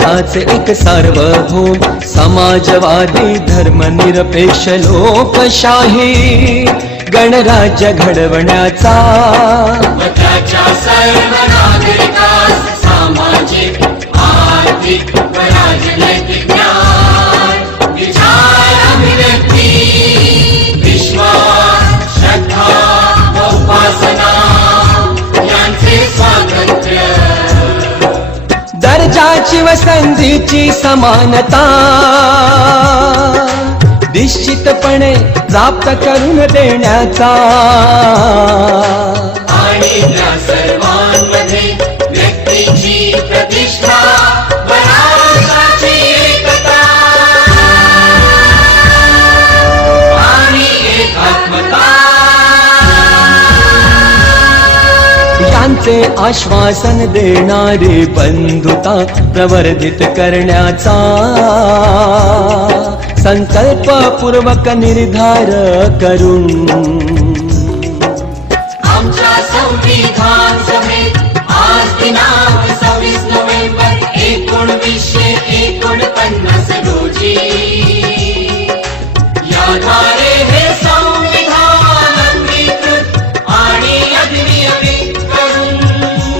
भारताचे एक सार्वभौम समाजवादी धर्मनिरपेक्ष लोकशाही गणराज्य घडवण्याचा त्याच्या सर्व नागरिकास सामाजिक आर्थिक व राजनैतिक ज्ञान विचार अभिव्यक्ती विश्वास श्रद्धा व उपासना यांचे स्वातंत्र्य दर्जाची व संधीची समानता निश्चितपणे प्राप्त करून देण्याचा आणि त्या सर्वांमध्ये व्यक्तीची प्रतिष्ठा व राष्ट्राची एकता आणि एकात्मता यांचे आश्वासन देणारी बंधुता प्रवर्धित करण्याचा संकल्पपूर्वक निर्धार करून